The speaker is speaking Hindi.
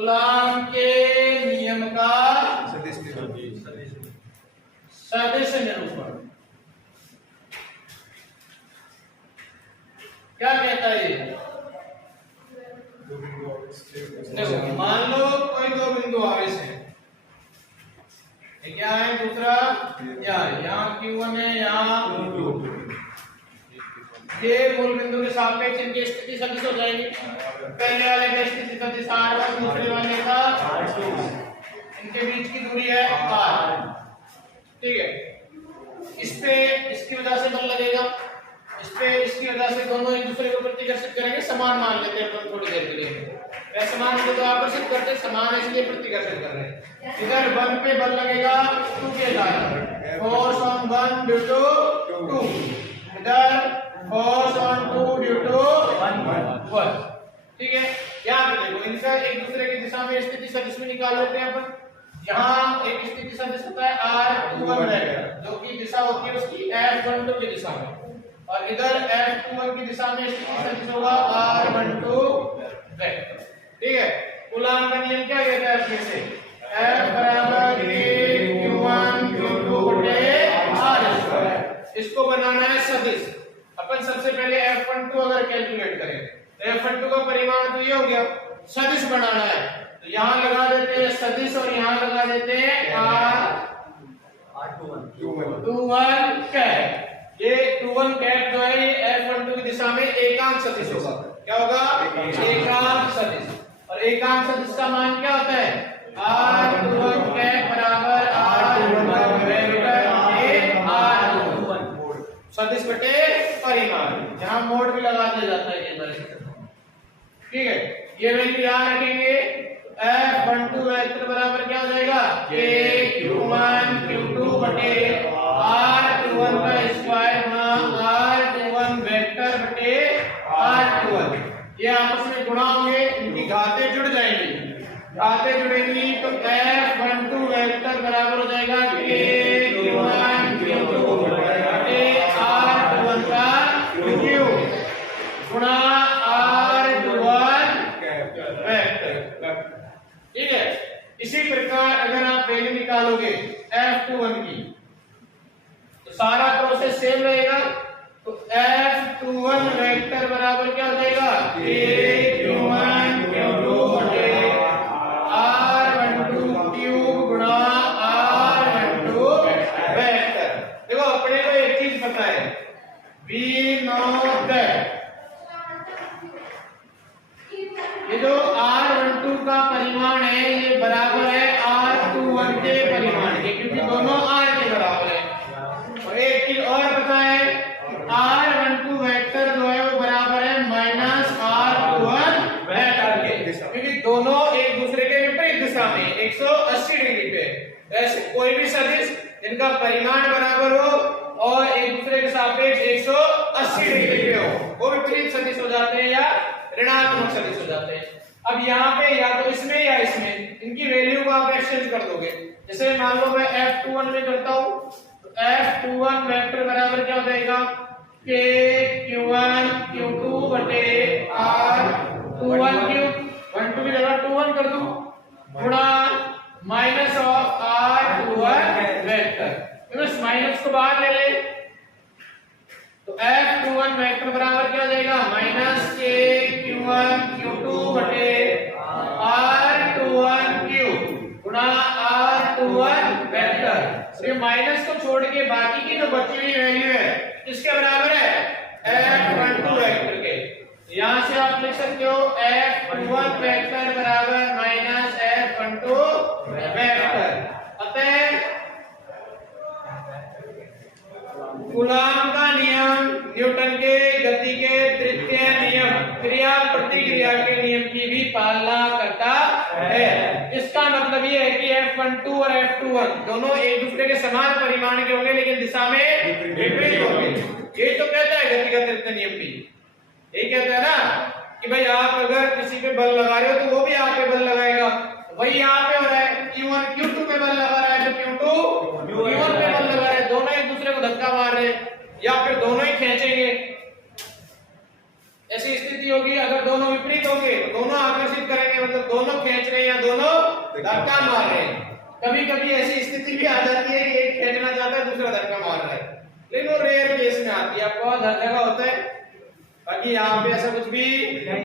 कूलॉम के नियम का सदिश निरूपण क्या कहता है ये? देखो मान लो कोई दो बिंदु आवेश है, क्या है दूसरा क्या है, यहाँ Q1 है, यहाँ ये मूल बिंदु के सापेक्ष इनकी स्थिति सदिश हो जाएगी। पहले वाले का स्थिति सदिश R1, दूसरे वाले का R2, इनके बीच की दूरी है R, ठीक है। इस पे इसकी वजह से बल लगेगा, इस पे इसकी वजह से दोनों एक दूसरे को प्रतिकर्षित करेंगे, समान मान लेते हैं अपन थोड़ी देर के लिए। समान को तो आकर्षित करते, समान इसलिए प्रतिकर्षित कर रहे हैं। इधर 1 पे बल लगेगा 2 के द्वारा, फोर्स ऑन 1 ड्यू टू 2, इधर फोर्स ऑन 2 ड्यू टू 1, ठीक है। यहाँ पे देखो इनका एक दूसरे की दिशा में स्थिति सदिश में निकाल लेते हैं अपन। यहाँ एक स्थिति सदिश होता है R21 वेक्टर, जो की दिशा होती है उसकी F12 की दिशा में, और इधर F21 की दिशा में स्थिति सदिश होगा R12 वेक्टर, ठीक है। कूलॉम का नियम क्या कहता है इसमें से, F बराबर Q1 Q2 बटे R²। इसको बनाना है सदिश। अपन सबसे पहले F12 अगर कैलकुलेट करें तो F12 का परिमाण तो ये हो गया, सदिश बनाना है तो यहाँ लगा देते हैं सदिश और यहाँ लगा देते हैं R21 कैप। ये 21 कैप जो है ये F12 की दिशा में एकांक सदिश होगा। क्या होगा? एकांक सदिश। और एकांक सदिश का मान क्या होता है? R21 कैप बराबर R21 वेक्टर के R21 सदिश बटे परिमाण। यहाँ मोड भी लगा दिया जाता है ये तरह से, ठीक है। ये वैल्यू याद रखेंगे। F12 वेक्टर बराबर क्या हो जाएगा? Q1 Q2 बटे R21 का स्क्वायर गुणा R21 वेक्टर बटे R21। ये आपस में गुणा होंगे, इनकी घातें जुड़ जाएंगी, घातें जुड़ेंगी तो F12 वेक्टर बराबर हो जाएगा Q1 Q2 बटे R21 का क्यूब गुणा R21 वेक्टर, ठीक है। इसी प्रकार अगर आप वैल्यू निकालोगे F21 की तो सारा प्रोसेस सेम रहेगा। तो F21 वेक्टर बराबर क्या हो जाएगा? Q1 Q2 बटे R12 क्यूब गुणा R12 वेक्टर। देखो अपने को एक चीज पता है, V नॉट दैट ये जो R12 का परिमाण है ये बराबर है R21 के परिमाण के, क्योंकि दोनों R के बराबर है। और एक चीज और पता है, R12 वेक्टर जो है वो बराबर है माइनस R21 वेक्टर के, क्योंकि दोनों एक दूसरे के विपरीत दिशा में 180 डिग्री पे। ऐसे कोई भी सदिश जिनका परिमाण बराबर हो और एक दूसरे के सापेक्ष 180 डिग्री पे हो वो विपरीत सदिश हो जाते हैं या ऋणात्मक सदिश हो जाते हैं। अब यहाँ पे या तो इसमें या इसमें इनकी वैल्यू को आप एक्सचेंज कर दोगे। जैसे मान लो मैं F21 में करता हूँ तो F21 वेक्टर बराबर क्या हो जाएगा? Q1 Q2 बटे R21 क्यूब, 1 2 की जगह 21 कर दूं गुणा माइनस ऑफ R21 वेक्टर, इस माइनस को बाहर ले ले तो F21 वेक्टर बराबर क्या हो जाएगा? माइनस Q1 Q2 बटे R21 क्यूब गुणा R21 वेक्टर। ये माइनस को छोड़ के बाकी की जो बची हुई वैल्यू है किसके बराबर है? F12 वेक्टर के। यहाँ से आप लिख सकते हो F21 वेक्टर बराबर माइनस F12 वेक्टर। अतः कूलॉम का नियम न्यूटन के गति के तृतीय नियम क्रिया प्रतिक्रिया के नियम की भी पालना करता है। इसका मतलब ये है कि F12 और F21 दोनों एक दूसरे के समान परिमाण के होंगे लेकिन दिशा में विपरीत होंगे। ये तो कहता है गति का तृतीय नियम भी, ये कहता है ना कि भाई आप अगर किसी पे बल लगा रहे हो तो वो भी आप पे बल लगाएगा। वही यहाँ पे हो रहा है, Q1 Q2 पे बल लगा रहा है तो Q2 Q1 पे बल लगा रहा है, दोनों एक दूसरे को धक्का मार रहे हैं या फिर दोनों ही खींचेंगे। ऐसी स्थिति होगी अगर दोनों विपरीत होंगे तो दोनों आकर्षित करेंगे, मतलब दोनों खींच रहे हैं या दोनों धक्का मार रहे हैं। कभी कभी ऐसी स्थिति भी आ जाती है कि एक खींचना चाहता है, दूसरा धक्का मार रहा है, लेकिन वो रेयर केस में आती है, आपको हर जगह होता है। बाकी यहाँ पे ऐसा कुछ भी